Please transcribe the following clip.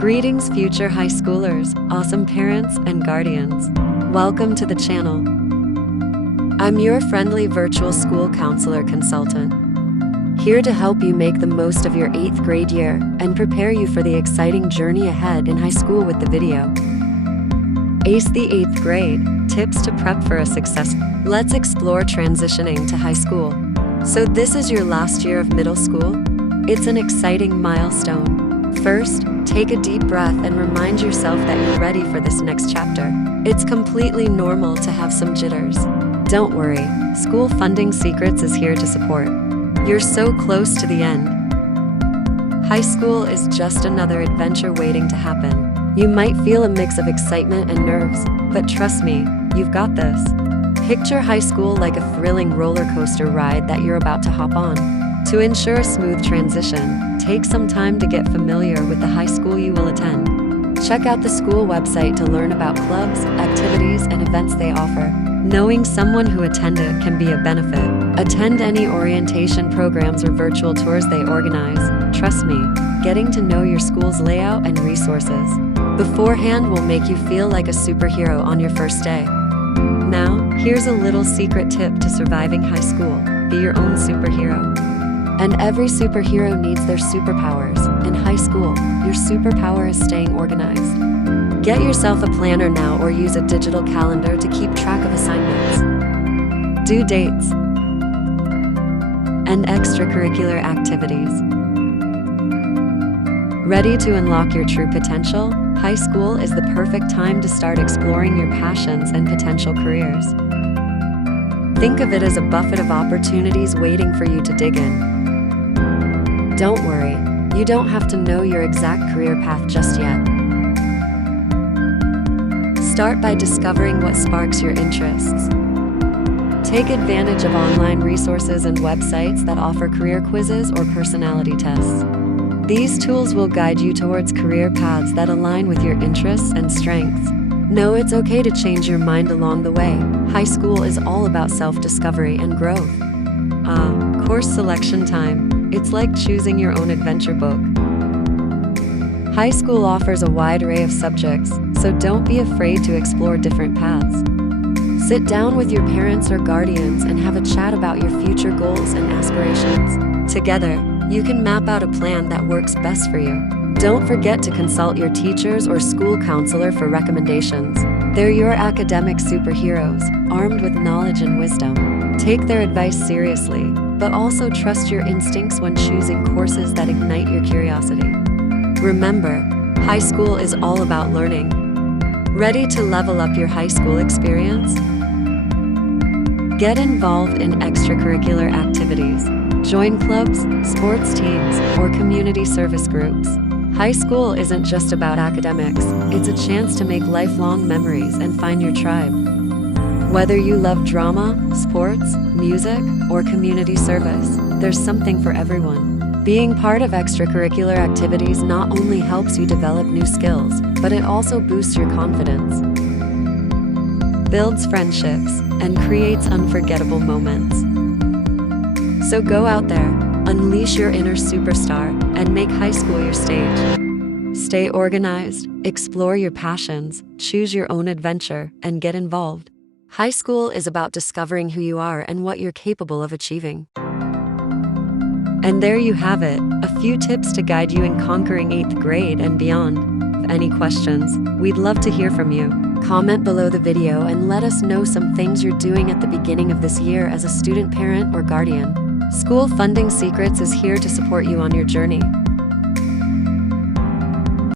Greetings, future high schoolers, awesome parents, and guardians. Welcome to the channel. I'm your friendly virtual school counselor consultant, here to help you make the most of your 8th grade year and prepare you for the exciting journey ahead in high school with the video. Ace the 8th grade, tips to prep for a success. Let's explore transitioning to high school. So this is your last year of middle school? It's an exciting milestone. First, take a deep breath and remind yourself that you're ready for this next chapter. It's completely normal to have some jitters. Don't worry, School Funding Secrets is here to support. You're so close to the end. High school is just another adventure waiting to happen. You might feel a mix of excitement and nerves, but trust me, you've got this. Picture high school like a thrilling roller coaster ride that you're about to hop on. To ensure a smooth transition, take some time to get familiar with the high school you will attend. Check out the school website to learn about clubs, activities, and events they offer. Knowing someone who attended can be a benefit. Attend any orientation programs or virtual tours they organize. Trust me, getting to know your school's layout and resources beforehand will make you feel like a superhero on your first day. Now, here's a little secret tip to surviving high school. Be your own superhero. And every superhero needs their superpowers. In high school, your superpower is staying organized. Get yourself a planner now or use a digital calendar to keep track of assignments, due dates, and extracurricular activities. Ready to unlock your true potential? High school is the perfect time to start exploring your passions and potential careers. Think of it as a buffet of opportunities waiting for you to dig in. Don't worry, you don't have to know your exact career path just yet. Start by discovering what sparks your interests. Take advantage of online resources and websites that offer career quizzes or personality tests. These tools will guide you towards career paths that align with your interests and strengths. Know it's okay to change your mind along the way. High school is all about self-discovery and growth. Course selection time. It's like choosing your own adventure book. High school offers a wide array of subjects, so don't be afraid to explore different paths. Sit down with your parents or guardians and have a chat about your future goals and aspirations. Together, you can map out a plan that works best for you. Don't forget to consult your teachers or school counselor for recommendations. They're your academic superheroes, armed with knowledge and wisdom. Take their advice seriously, but also trust your instincts when choosing courses that ignite your curiosity. Remember, high school is all about learning. Ready to level up your high school experience? Get involved in extracurricular activities. Join clubs, sports teams, or community service groups. High school isn't just about academics, it's a chance to make lifelong memories and find your tribe. Whether you love drama, sports, music, or community service, there's something for everyone. Being part of extracurricular activities not only helps you develop new skills, but it also boosts your confidence, builds friendships, and creates unforgettable moments. So go out there, unleash your inner superstar, and make high school your stage. Stay organized, explore your passions, choose your own adventure, and get involved. High school is about discovering who you are and what you're capable of achieving. And there you have it, a few tips to guide you in conquering 8th grade and beyond. Any questions? We'd love to hear from you. Comment below the video and let us know some things you're doing at the beginning of this year as a student, parent, or guardian. School Funding Secrets is here to support you on your journey.